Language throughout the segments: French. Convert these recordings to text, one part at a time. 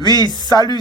Oui, salut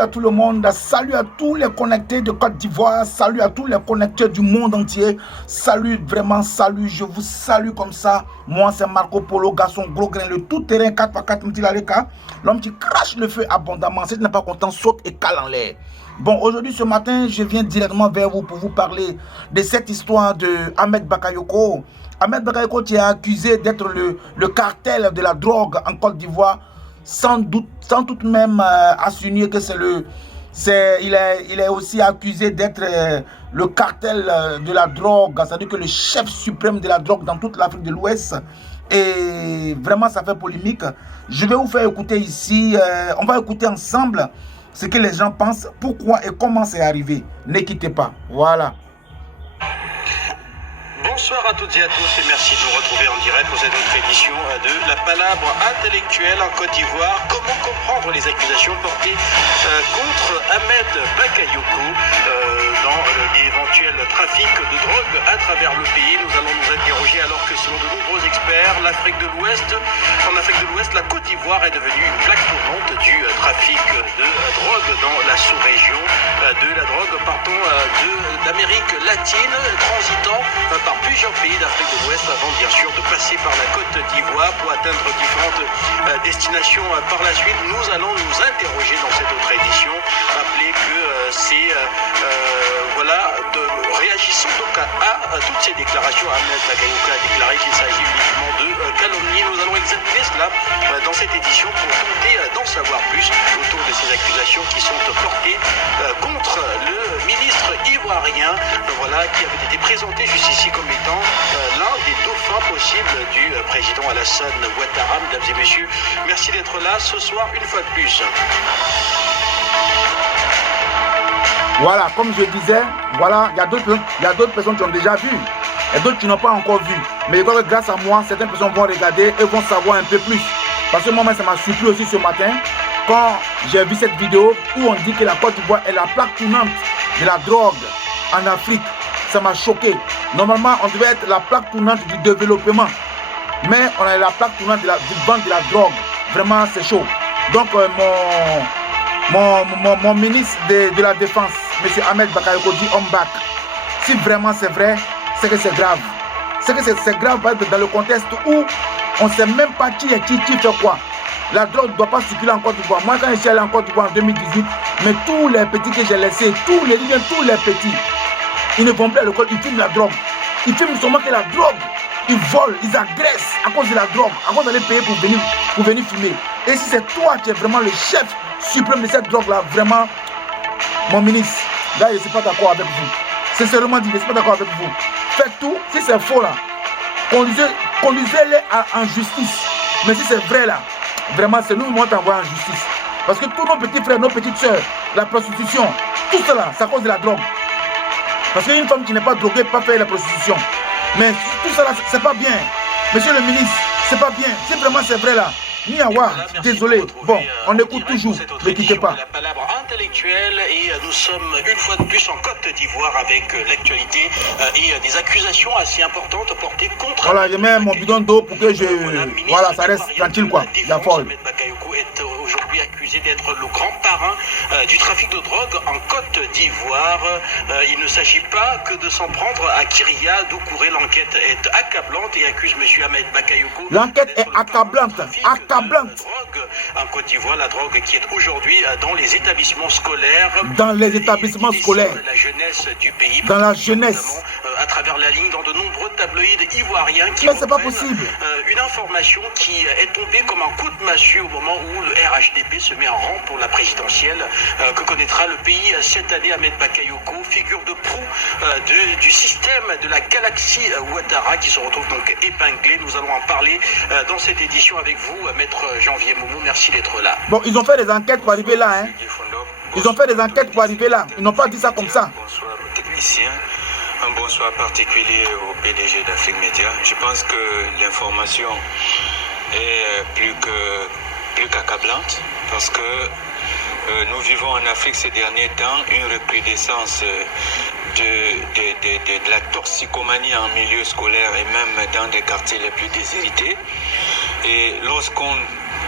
à tout le monde, salut à tous les connectés de Côte d'Ivoire, salut à tous les connectés du monde entier, salut, vraiment salut, je vous salue comme ça. Moi c'est Marco Polo, garçon gros grain, le tout terrain 4x4 Mutilaleka, l'homme qui crache le feu abondamment. Si tu n'es pas content, saute et cale en l'air. Bon, aujourd'hui ce matin, je viens directement vers vous pour vous parler de cette histoire de Ahmed Bakayoko. Ahmed Bakayoko qui est accusé d'être le cartel de la drogue en Côte d'Ivoire, sans doute même assigner que il est aussi accusé d'être le cartel de la drogue, c'est-à-dire que le chef suprême de la drogue dans toute l'Afrique de l'Ouest. Et vraiment, ça fait polémique. Je vais vous faire écouter ici, on va écouter ensemble ce que les gens pensent, pourquoi et comment c'est arrivé. Ne quittez pas. Voilà. Bonsoir à toutes et à tous et merci de nous retrouver en direct pour cette autre édition de La Palabre Intellectuelle en Côte d'Ivoire. Comment comprendre les accusations portées contre Ahmed Bakayoko dans l'éventuel trafic de drogue à travers le pays? Nous allons nous interroger alors que selon de nombreux experts, en Afrique de l'Ouest, la Côte d'Ivoire est devenue une plaque tournante du trafic de drogue dans la sous-région, d'Amérique latine, transitant par plusieurs pays d'Afrique de l'Ouest avant bien sûr de passer par la Côte d'Ivoire pour atteindre différentes destinations par la suite. Nous allons nous interroger dans cette autre édition. Rappelez que réagissant donc à toutes ces déclarations, Ahmed Bakayoko a déclaré qu'il s'agit uniquement de calomnie. Nous allons examiner cela dans cette édition pour tenter d'en savoir plus autour de ces accusations qui sont portées contre le ministre ivoirien, qui avait été présenté jusqu'ici comme étant l'un des dauphins possibles du président Alassane Ouattara. Mesdames et messieurs, merci d'être là ce soir une fois de plus. Voilà, comme je disais, voilà, il y a d'autres personnes qui ont déjà vu et d'autres qui n'ont pas encore vu. Mais je crois que grâce à moi, certaines personnes vont regarder et vont savoir un peu plus. Parce que moi, ça m'a surpris aussi ce matin quand j'ai vu cette vidéo où on dit que la Côte d'Ivoire est la plaque tournante de la drogue en Afrique. Ça m'a choqué. Normalement, on devait être la plaque tournante du développement. Mais on est la plaque tournante du vent de la drogue. Vraiment, c'est chaud. Donc, mon ministre de la Défense, M. Ahmed Bakayoko, dit on back. Si vraiment c'est vrai, c'est que c'est grave. C'est que c'est grave dans le contexte où on ne sait même pas qui est qui fait quoi. La drogue ne doit pas circuler en Côte d'Ivoire. Moi, quand je suis allé en Côte d'Ivoire en 2018, mais tous les petits que j'ai laissés, tous les petits, ils ne vont plus à l'école, ils fument la drogue. Ils fument seulement que la drogue. Ils volent, ils agressent à cause de la drogue, à cause d'aller payer pour venir fumer. Et si c'est toi qui es vraiment le chef suprême de cette drogue-là, vraiment, mon ministre, là, je ne suis pas d'accord avec vous. Sincèrement dit, je ne suis pas d'accord avec vous. Faites tout, si c'est faux là, conduisez-les en justice. Mais si c'est vrai là, vraiment, c'est nous qui vont t'envoyer en justice. Parce que tous nos petits frères, nos petites soeurs, la prostitution, tout cela, c'est à cause de la drogue. Parce qu'une femme qui n'est pas droguée ne peut pas faire la prostitution. Mais tout ça là, c'est pas bien. Monsieur le ministre, c'est pas bien. Si vraiment c'est vrai là, Niawa, désolé. Bon, on écoute toujours. Ne quittez pas. La Palabre Intellectuelle et nous sommes une fois de plus en Côte d'Ivoire avec l'actualité et des accusations assez importantes portées contre. Voilà, je mets mon bidon d'eau pour que je. Voilà, ça reste tranquille quoi. La folle. Ahmed Bakayoko est aujourd'hui accusé d'être le grand parrain du trafic de drogue en Côte d'Ivoire. Il ne s'agit pas que de s'en prendre à Kiria, Doucouré. L'enquête est accablante et accuse M. Ahmed Bakayoko. L'enquête est accablante. Drogue en Côte d'Ivoire, la drogue qui est aujourd'hui dans les établissements scolaires. Dans les établissements scolaires. La jeunesse du pays. Dans la jeunesse. À travers la ligne, dans de nombreux tabloïds ivoiriens qui mais c'est pas possible. Une information qui est tombée comme un coup de massue au moment où le RHDP se met en rang pour la présidentielle que connaîtra le pays cette année. Ahmed Bakayoko, figure de proue du système de la galaxie Ouattara qui se retrouve donc épinglé. Nous allons en parler dans cette édition avec vous, Maître Janvier Momo. Merci d'être là. Bon, ils ont fait des enquêtes pour arriver là. Hein. Ils ont fait des enquêtes pour arriver là. Ils n'ont pas dit ça comme ça. Bonsoir aux techniciens. Un bonsoir particulier au PDG d'Afrique Média. Je pense que l'information est plus qu'accablante parce que nous vivons en Afrique ces derniers temps une recrudescence de la toxicomanie en milieu scolaire et même dans des quartiers les plus déshérités. Et lorsqu'on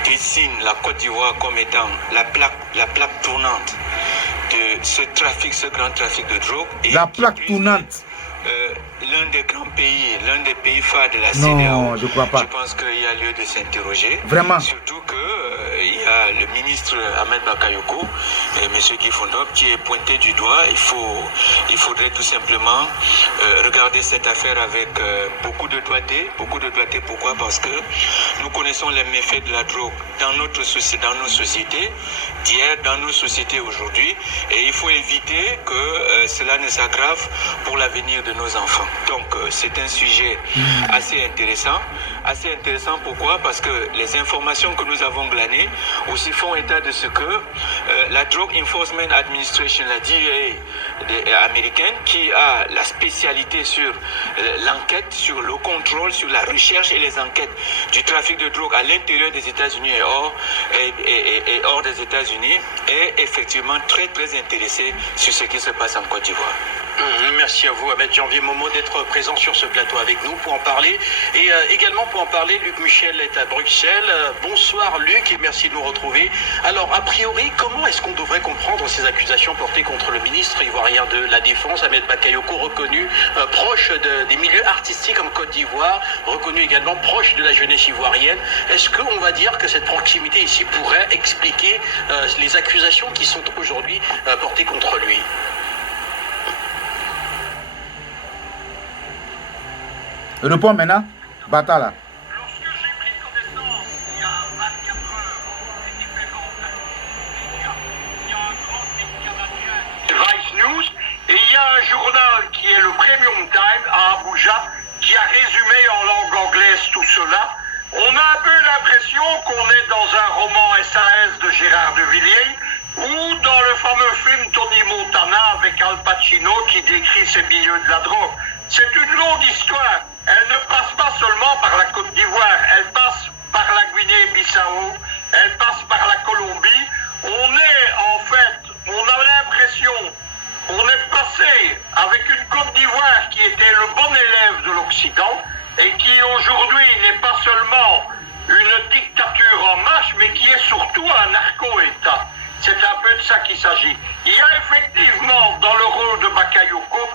dessine la Côte d'Ivoire comme étant la plaque tournante de ce trafic, ce grand trafic de drogue. Et la plaque tournante. L'un des grands pays, l'un des pays phares de la Non, CEDEAO, je crois pas. je pense qu'il y a lieu de s'interroger. Vraiment. Surtout qu'il y a le ministre Ahmed Bakayoko et M. Guy Fondop qui est pointé du doigt. Il faudrait tout simplement regarder cette affaire avec beaucoup de doigté. Pourquoi? Parce que nous connaissons les méfaits de la drogue dans nos sociétés d'hier, dans nos sociétés aujourd'hui. Et il faut éviter que cela ne s'aggrave pour l'avenir de nos enfants. Donc c'est un sujet assez intéressant. Pourquoi? Parce que les informations que nous avons glanées aussi font état de ce que la Drug Enforcement Administration, la DEA américaine, qui a la spécialité sur l'enquête, sur le contrôle, sur la recherche et les enquêtes du trafic de drogue à l'intérieur des États-Unis et hors des États-Unis, est effectivement très intéressée sur ce qui se passe en Côte d'Ivoire. Merci à vous, Ahmed Janvier Momo, d'être présent sur ce plateau avec nous pour en parler. Et également pour en parler, Luc Michel est à Bruxelles. Bonsoir Luc et merci de nous retrouver. Alors, a priori, comment est-ce qu'on devrait comprendre ces accusations portées contre le ministre ivoirien de la Défense, Ahmed Bakayoko, reconnu proche des milieux artistiques en Côte d'Ivoire, reconnu également proche de la jeunesse ivoirienne? Est-ce qu'on va dire que cette proximité ici pourrait expliquer les accusations qui sont aujourd'hui portées contre lui? Réponds maintenant, Bata là. Lorsque j'ai pris connaissance, il y a 24 heures, des différentes médias, il y a un grand média canadien, Vice News, et il y a un journal qui est le Premium Time à Abuja, qui a résumé en langue anglaise tout cela. On a un peu l'impression qu'on est dans un roman SAS de Gérard de Villiers, ou dans le fameux film Tony Montana avec Al Pacino qui décrit ces milieux de la drogue. C'est une longue histoire. Elle ne passe pas seulement par la Côte d'Ivoire, elle passe par la Guinée-Bissau, elle passe par la Colombie. On a l'impression, on est passé avec une Côte d'Ivoire qui était le bon élève de l'Occident et qui aujourd'hui n'est pas seulement une dictature en marche, mais qui est surtout un narco-État. C'est un peu de ça qu'il s'agit. Il y a effectivement dans le rôle de Bakayoko,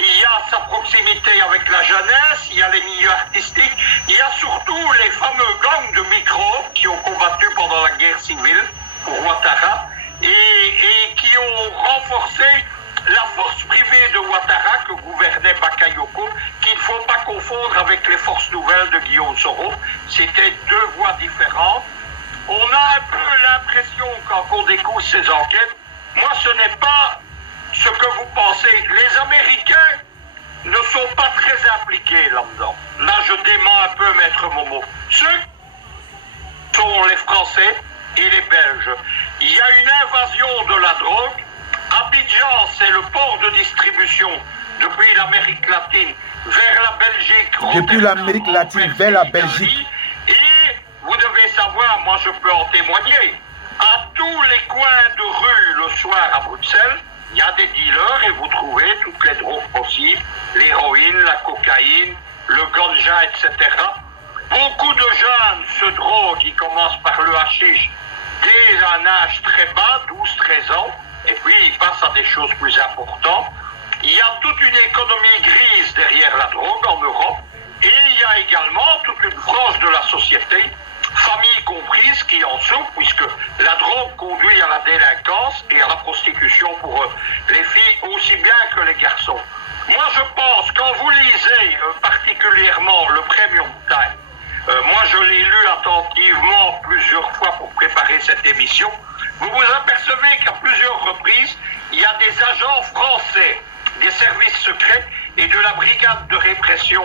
il y a sa proximité avec la jeunesse, il y a les milieux artistiques, il y a surtout les fameux gangs de microbes qui ont combattu pendant la guerre civile pour Ouattara et qui ont renforcé la force privée de Ouattara que gouvernait Bakayoko, qu'il ne faut pas confondre avec les forces nouvelles de Guillaume Soro. C'était deux voies différentes. On a un peu l'impression, quand on découvre ces enquêtes, moi ce n'est pas ce que vous pensez. Les Américains ne sont pas très impliqués là-dedans. Là, je dément un peu Maître Momo. Ceux sont les Français et les Belges. Il y a une invasion de la drogue. Abidjan, c'est le port de distribution depuis l'Amérique latine vers la Belgique. Depuis l'Amérique latine vers la Belgique. Et vous devez savoir, moi je peux en témoigner, à tous les coins de rue le soir à Bruxelles, il y a des dealers et vous trouvez toutes les drogues possibles, l'héroïne, la cocaïne, le ganja, etc. Beaucoup de jeunes se droguent, ils commencent par le hashish dès un âge très bas, 12-13 ans, et puis ils passent à des choses plus importantes. Il y a toute une économie grise derrière la drogue en Europe, et il y a également toute une frange de la société, familles comprises, qui en souffrent, puisque la drogue conduit à la délinquance et à la prostitution pour les filles aussi bien que les garçons. Moi je pense, quand vous lisez particulièrement le Premium Time, moi je l'ai lu attentivement plusieurs fois pour préparer cette émission, vous vous apercevez qu'à plusieurs reprises, il y a des agents français, des services secrets et de la brigade de répression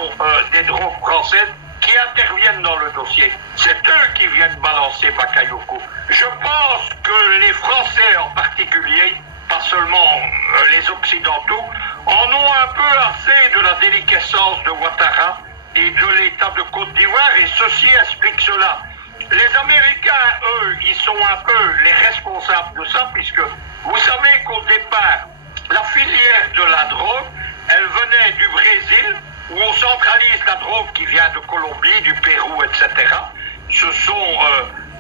des drogues françaises qui interviennent dans le dossier. C'est eux qui viennent balancer Bakayoko. Je pense que les Français en particulier, pas seulement les Occidentaux, en ont un peu assez de la déliquescence de Ouattara et de l'État de Côte d'Ivoire, et ceci explique cela. Les Américains, eux, ils sont un peu les responsables de ça, puisque vous savez qu'au départ, la filière de la drogue, elle venait du Brésil, où on centralise la drogue qui vient de Colombie, du Pérou, etc. Ce sont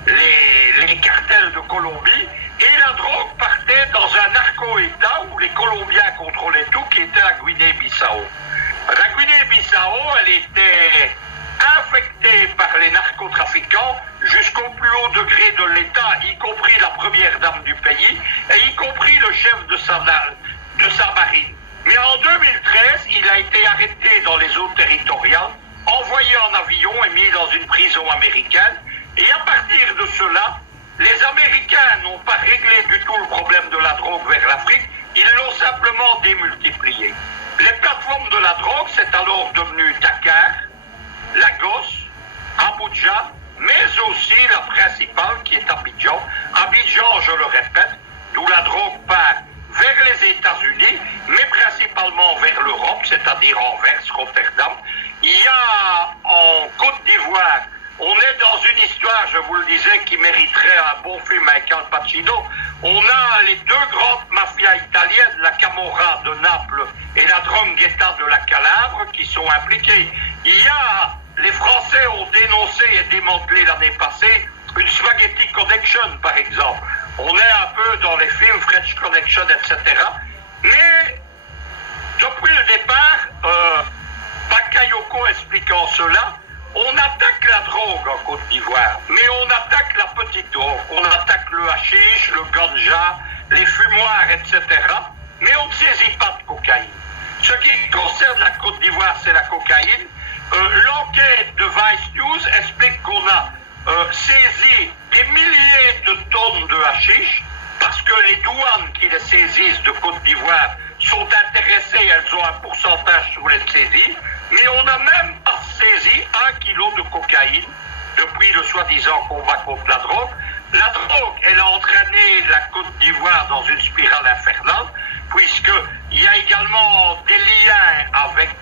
les cartels de Colombie, et la drogue partait dans un narco-État où les Colombiens contrôlaient tout, qui était la Guinée-Bissau. La Guinée-Bissau, elle était infectée par les narcotrafiquants jusqu'au plus haut degré de l'État, y compris la première dame du pays, et y compris le chef de sa marine. Mais en 2013, il a été arrêté dans les eaux territoriales, envoyé en avion et mis dans une prison américaine. Et à partir de cela, les Américains n'ont pas réglé du tout le problème de la drogue vers l'Afrique, ils l'ont simplement démultiplié. Les plateformes de la drogue, c'est alors devenu Dakar, Lagos, Abuja, mais aussi la principale qui est Abidjan. Abidjan, je le répète, d'où la drogue part vers les États-Unis, mais principalement vers l'Europe, c'est-à-dire Anvers, Rotterdam. Il y a en Côte d'Ivoire, on est dans une histoire, je vous le disais, qui mériterait un bon film avec Al Pacino. On a les deux grandes mafias italiennes, la Camorra de Naples et la 'Ndrangheta de la Calabre, qui sont impliquées. Il y a, les Français ont dénoncé et démantelé l'année passée une Spaghetti Connection, par exemple. On est un peu dans les films French Connection, etc. Mais, depuis le départ, Bakayoko expliquant cela, on attaque la drogue en Côte d'Ivoire, mais on attaque la petite drogue. On attaque le hashish, le ganja, les fumoirs, etc. Mais on ne saisit pas de cocaïne. Ce qui concerne la Côte d'Ivoire, c'est la cocaïne. L'enquête de Vice News explique qu'on a saisi des milliers de tonnes de hashish, parce que les douanes qui les saisissent de Côte d'Ivoire sont intéressées, elles ont un pourcentage sur les saisies, mais on n'a même pas saisi 1 kilo de cocaïne depuis le soi-disant combat contre la drogue. La drogue, elle a entraîné la Côte d'Ivoire dans une spirale infernale, puisqu'il y a également des liens avec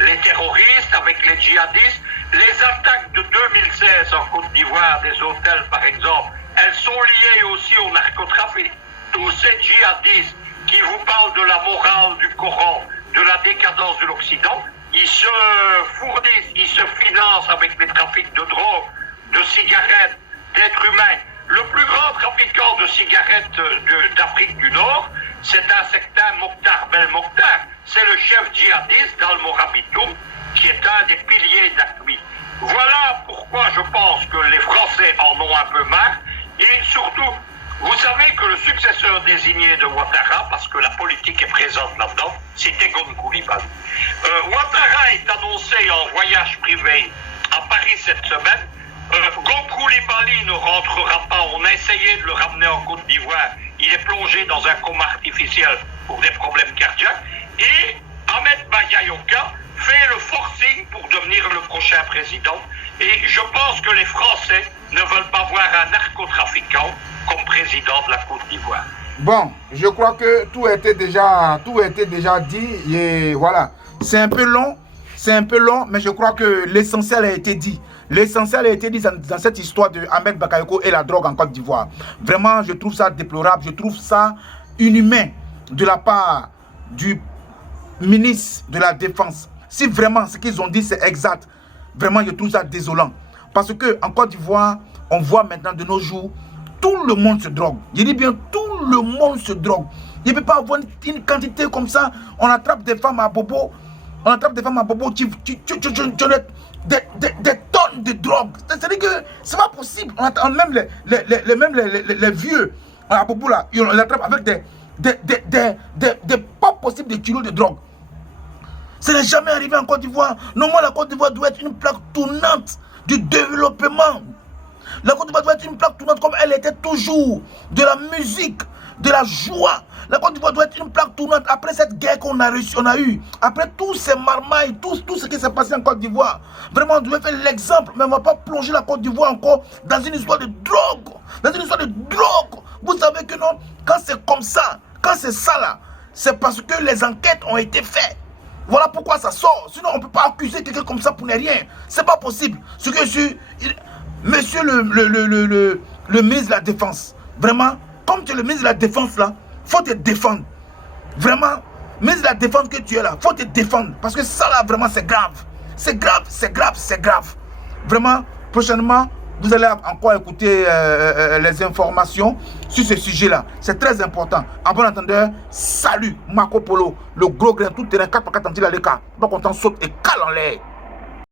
les terroristes, avec les djihadistes. Les attaques de 2016 en Côte d'Ivoire, des hôtels par exemple, elles sont liées aussi au narcotrafic. Tous ces djihadistes qui vous parlent de la morale du Coran, de la décadence de l'Occident, ils se fournissent, ils se financent avec les trafics de drogue, de cigarettes, d'êtres humains. Le plus grand trafiquant de cigarettes d'Afrique du Nord, c'est un certain Mokhtar Belmokhtar. C'est le chef djihadiste d'Al-Morabitoum, qui est un des piliers d'AQMI. Voilà pourquoi je pense que les Français en ont un peu marre. Et surtout, vous savez que le successeur désigné de Ouattara, parce que la politique est présente là-dedans, c'était Gon Coulibaly. Ouattara est annoncé en voyage privé à Paris cette semaine. Gon Coulibaly ne rentrera pas. On a essayé de le ramener en Côte d'Ivoire. Il est plongé dans un coma artificiel pour des problèmes cardiaques. Et Ahmed Bakayoko fait le forcing pour devenir le prochain président. Et je pense que les Français ne veulent pas voir un narcotrafiquant comme président de la Côte d'Ivoire. Bon, je crois que tout a été déjà dit. Et voilà, c'est un peu long, mais je crois que l'essentiel a été dit. L'essentiel a été dit dans cette histoire de Ahmed Bakayoko et la drogue en Côte d'Ivoire. Vraiment, je trouve ça déplorable, je trouve ça inhumain de la part du ministre de la Défense. Si vraiment ce qu'ils ont dit c'est exact, vraiment je trouve ça désolant. Parce qu'en Côte d'Ivoire, on voit maintenant de nos jours, tout le monde se drogue. Je dis bien, tout le monde se drogue. Il ne peut pas avoir une quantité comme ça. On attrape des femmes à bobo. On attrape des femmes à bobo. Des tonnes de drogue. C'est-à-dire que c'est pas possible. Même les vieux à bobo là, on les attrape avec des pas possibles de kilos de drogue. Ça n'est jamais arrivé en Côte d'Ivoire. Normalement, la Côte d'Ivoire doit être une plaque tournante du développement. La Côte d'Ivoire doit être une plaque tournante comme elle était toujours. De la musique, de la joie. La Côte d'Ivoire doit être une plaque tournante après cette guerre qu'on a eue. Après tous ces marmailles, tout ce qui s'est passé en Côte d'Ivoire. Vraiment, on devait faire l'exemple. Mais on ne va pas plonger la Côte d'Ivoire encore dans une histoire de drogue. Dans une histoire de drogue. Vous savez que non, quand c'est comme ça, quand c'est ça là, c'est parce que les enquêtes ont été faites. Voilà pourquoi ça sort. Sinon, on ne peut pas accuser quelqu'un comme ça pour ne rien. C'est pas possible. Ce que monsieur le ministre de la Défense, vraiment, comme tu es le ministre de la Défense là, faut te défendre. Vraiment, ministre de la Défense que tu es là, faut te défendre. Parce que ça là, vraiment, c'est grave. C'est grave, c'est grave, c'est grave. Vraiment, prochainement, Vous allez encore écouter les informations sur ce sujet-là. C'est très important. En bon entendeur, salut Marco Polo, le gros grain tout terrain 4x4 anti-la-le-cas. Pas content, saute et cale en l'air.